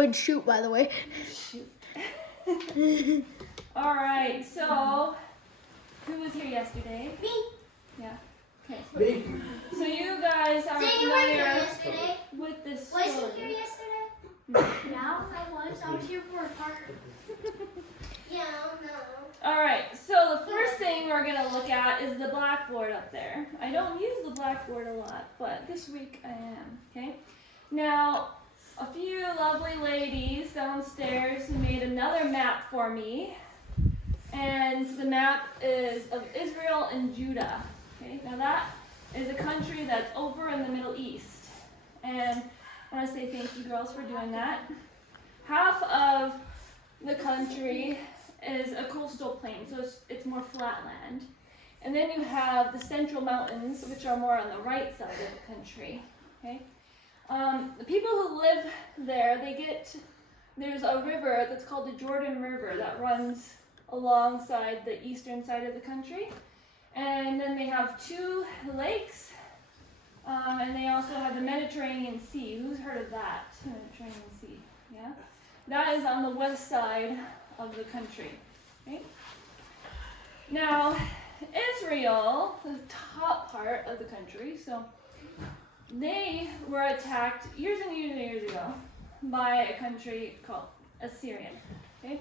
word shoot, by the way. Shoot. All right, so who was here yesterday? Me. Yeah. Okay. Me. So you guys are Say you weren't here familiar yesterday. with this story. Was you here yesterday? No, I was here for a part. Yeah, no. All right, so the first thing we're going to look at is the blackboard up there. I don't use the blackboard a lot, but this week I am, okay? Now, a few lovely ladies downstairs made another map for me, and the map is of Israel and Judah, okay? Now that is a country that's over in the Middle East, and I want to say thank you, girls, for doing that. Half of the country is a coastal plain, so it's more flat land. And then you have the central mountains, which are more on the right side of the country. Okay, the people who live there, there's a river that's called the Jordan River that runs alongside the eastern side of the country. And then they have two lakes, and they also have the Mediterranean Sea. Who's heard of that? Mediterranean Sea, yeah? That is on the west side of the country. Okay? Now, Israel, the top part of the country, so they were attacked years and years and years ago by a country called Assyrian. Okay?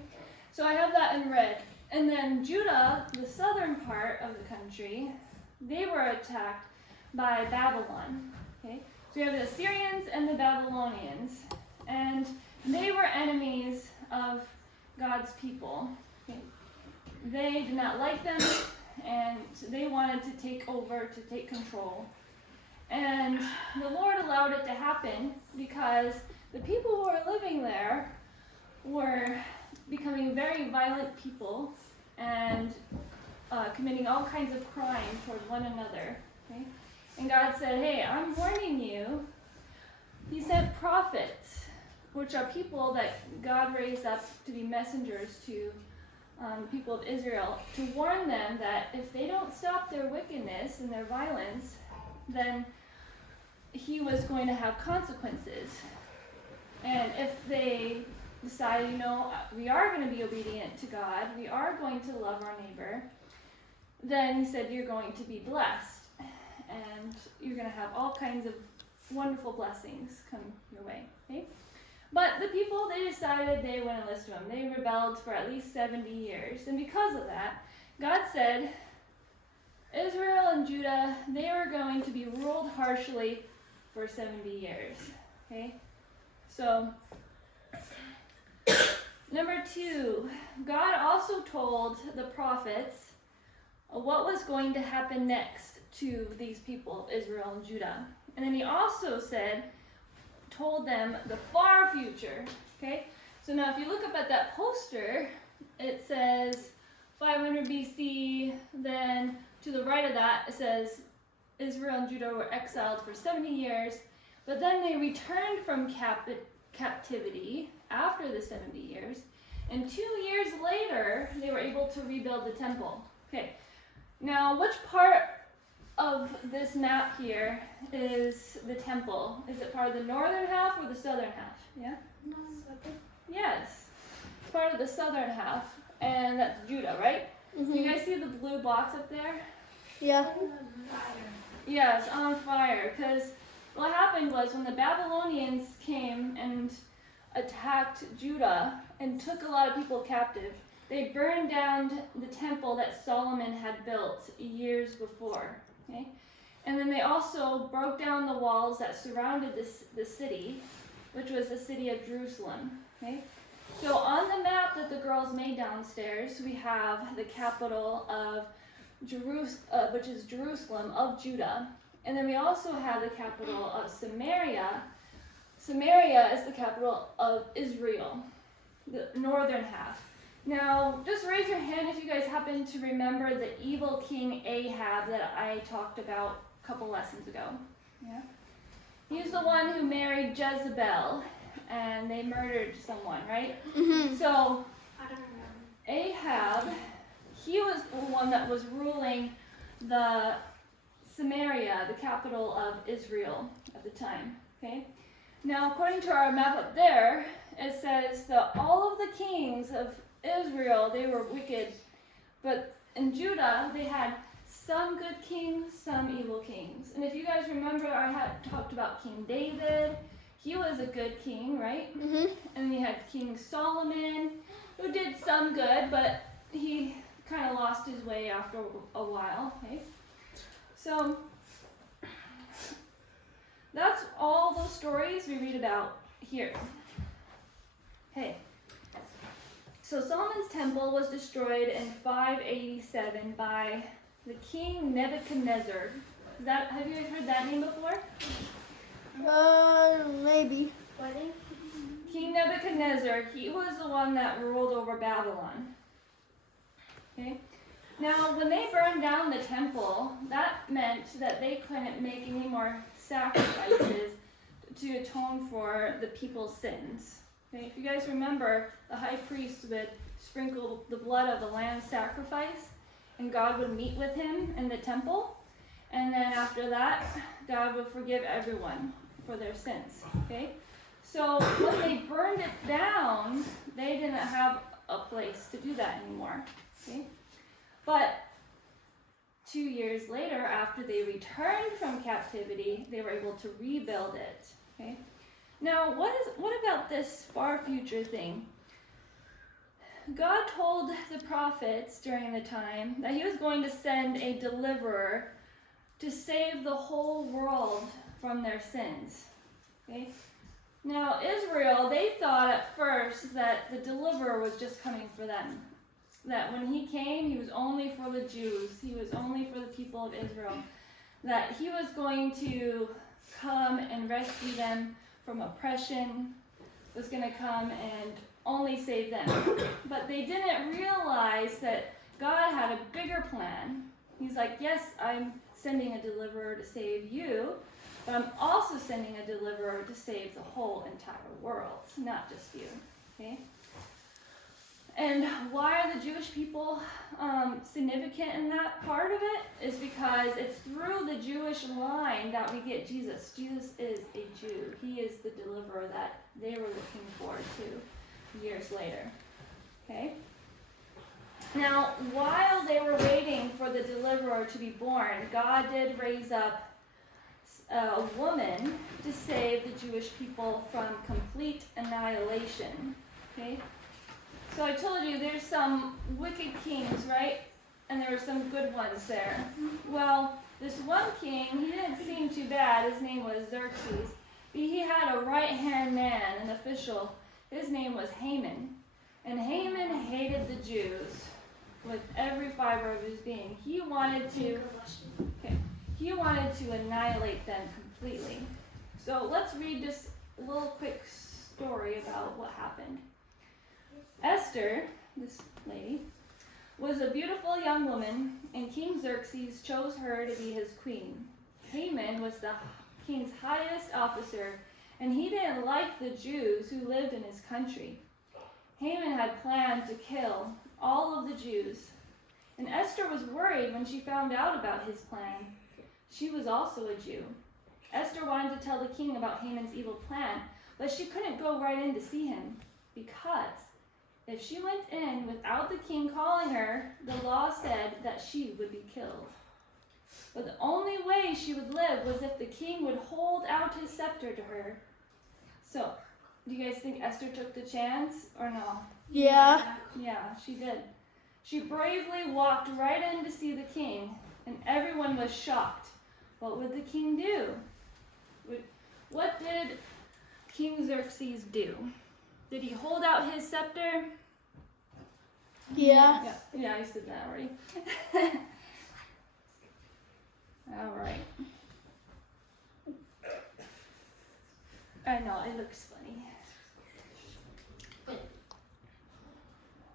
So I have that in red. And then Judah, the southern part of the country, they were attacked by Babylon. Okay? So you have the Assyrians and the Babylonians. And they were enemies of God's people. Okay. They did not like them, and they wanted to take over, to take control. And the Lord allowed it to happen because the people who were living there were becoming very violent people and committing all kinds of crime toward one another. Okay? And God said, hey, I'm warning you. He sent prophets, which are people that God raised up to be messengers to people of Israel, to warn them that if they don't stop their wickedness and their violence, then he was going to have consequences. And if they decide, we are going to be obedient to God, we are going to love our neighbor, then he said, you're going to be blessed. And you're going to have all kinds of wonderful blessings come your way. Okay? But the people, they decided they wouldn't listen to him. They rebelled for at least 70 years. And because of that, God said, Israel and Judah, they are going to be ruled harshly for 70 years. Okay? So, number 2, God also told the prophets what was going to happen next to these people, Israel and Judah. And then he also told them the far future. Okay? So now if you look up at that poster, it says 500 BC, then to the right of that it says Israel and Judah were exiled for 70 years, but then they returned from captivity after the 70 years, and 2 years later they were able to rebuild the temple. Okay, now which part of this map here is the temple? Is it part of the northern half or the southern half? Yeah? Yes. It's part of the southern half, and that's Judah, right? Mm-hmm. You guys see the blue box up there? Yeah. Yeah, it's on fire, because what happened was when the Babylonians came and attacked Judah and took a lot of people captive, they burned down the temple that Solomon had built years before. Okay? And then they also broke down the walls that surrounded the city, which was the city of Jerusalem. Okay? So on the map that the girls made downstairs, we have the capital of which is Jerusalem of Judah. And then we also have the capital of Samaria. Samaria is the capital of Israel, the northern half. Now, just raise your hand if you guys happen to remember the evil king Ahab that I talked about a couple lessons ago. Yeah? He's the one who married Jezebel, and they murdered someone, right? Mm-hmm. So, Ahab, he was the one that was ruling the Samaria, the capital of Israel at the time. Okay. Now, according to our map up there, it says that all of the kings of Israel, they were wicked, but in Judah, they had some good kings, some evil kings. And if you guys remember, I had talked about King David. He was a good king, right? Mhm. And we had King Solomon, who did some good, but he kind of lost his way after a while, okay? So, that's all those stories we read about here. Okay. So Solomon's temple was destroyed in 587 by the king Nebuchadnezzar. Have you guys heard that name before? Maybe. Wedding? King Nebuchadnezzar, he was the one that ruled over Babylon. Okay? Now, when they burned down the temple, that meant that they couldn't make any more sacrifices to atone for the people's sins. Okay? If you guys remember, the high priest would sprinkle the blood of the lamb sacrifice, and God would meet with him in the temple. And then after that, God would forgive everyone for their sins. Okay? So when they burned it down, they didn't have a place to do that anymore. Okay? But 2 years later, after they returned from captivity, they were able to rebuild it. Okay? Now, what about this far future thing? God told the prophets during the time that he was going to send a deliverer to save the whole world from their sins. Okay? Now, Israel, they thought at first that the deliverer was just coming for them. That when he came, he was only for the Jews. He was only for the people of Israel. That he was going to come and rescue them from oppression, was going to come and only save them. But they didn't realize that God had a bigger plan. He's like, yes, I'm sending a deliverer to save you, but I'm also sending a deliverer to save the whole entire world, not just you. Okay? And why are the Jewish people significant in that part of it? Is because it's through the Jewish line that we get Jesus. Jesus is a Jew. He is the deliverer that they were looking forward to years later. Okay? Now, while they were waiting for the deliverer to be born, God did raise up a woman to save the Jewish people from complete annihilation. Okay? So I told you there's some wicked kings, right? And there were some good ones there. Well, this one king, he didn't seem too bad. His name was Xerxes. He had a right-hand man, an official. His name was Haman. And Haman hated the Jews with every fiber of his being. He wanted to annihilate them completely. So let's read this little quick story about what happened. Esther, this lady, was a beautiful young woman, and King Xerxes chose her to be his queen. Haman was the king's highest officer, and he didn't like the Jews who lived in his country. Haman had planned to kill all of the Jews, and Esther was worried when she found out about his plan. She was also a Jew. Esther wanted to tell the king about Haman's evil plan, but she couldn't go right in to see him, because if she went in without the king calling her, the law said that she would be killed. But the only way she would live was if the king would hold out his scepter to her. So, do you guys think Esther took the chance or no? Yeah. Yeah, she did. She bravely walked right in to see the king, and everyone was shocked. What would the king do? What did King Xerxes do? Did he hold out his scepter? Yeah. Yeah, I said that already. All right. I know, it looks funny. Wait,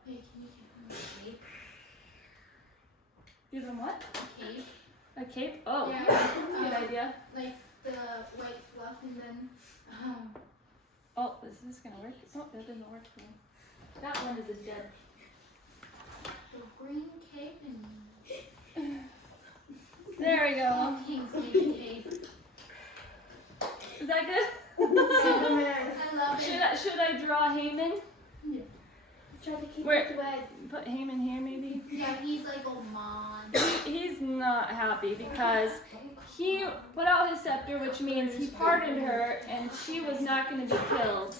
can you give him a cape? Give him what? A cape? A cape? Oh, Yeah. that's a good idea. Like the white fluff and then, Oh, is this gonna work? Oh, that didn't work for me. That one is dead. the green cape and There we go. King's navy cape. Is that good? I love it. Should I draw Haman? Try to keep Where- it away. Put Haman here maybe? Yeah, he's like, oh, mom. He's not happy because he put out his scepter, which means he pardoned her and she was not going to be killed.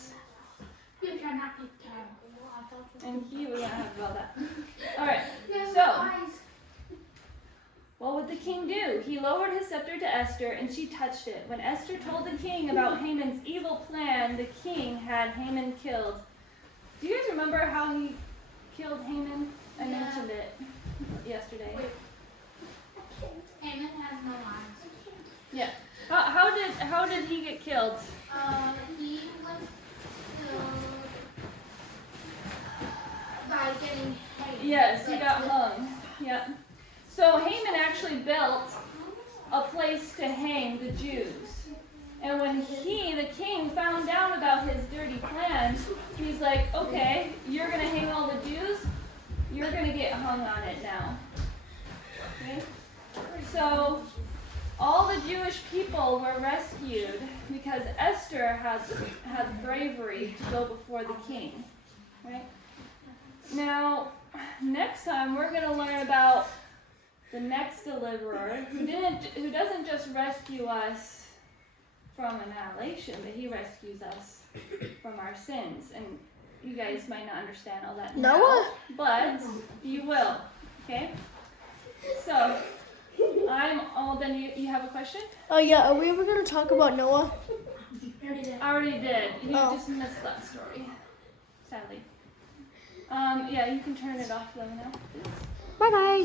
You try not to tell. And he was not happy about that. Alright, Yeah, so eyes. what would the king do? He lowered his scepter to Esther and she touched it. When Esther told the king about Haman's evil plan, the king had Haman killed. Do you guys remember how he killed Haman? I Yeah. mentioned it yesterday. Haman has no eyes. Yeah. How did he get killed? He was killed by getting hanged. Yes, he Like, got hung. Yeah. So Haman actually built a place to hang the Jews. And when the king, found out about his dirty plans, he's like, okay, you're going to hang all the Jews. You're going to get hung on it now. Okay? So all the Jewish people were rescued because Esther had bravery to go before the king. Right? Now, next time we're going to learn about the next deliverer who doesn't just rescue us from annihilation, but he rescues us from our sins. And you guys might not understand all that now, Noah? but you will. Okay? So, I'm all done. You have a question? Oh yeah, are we ever gonna talk about Noah? I already did. You Oh. just missed that story, sadly. Yeah, you can turn it off though now. Bye bye.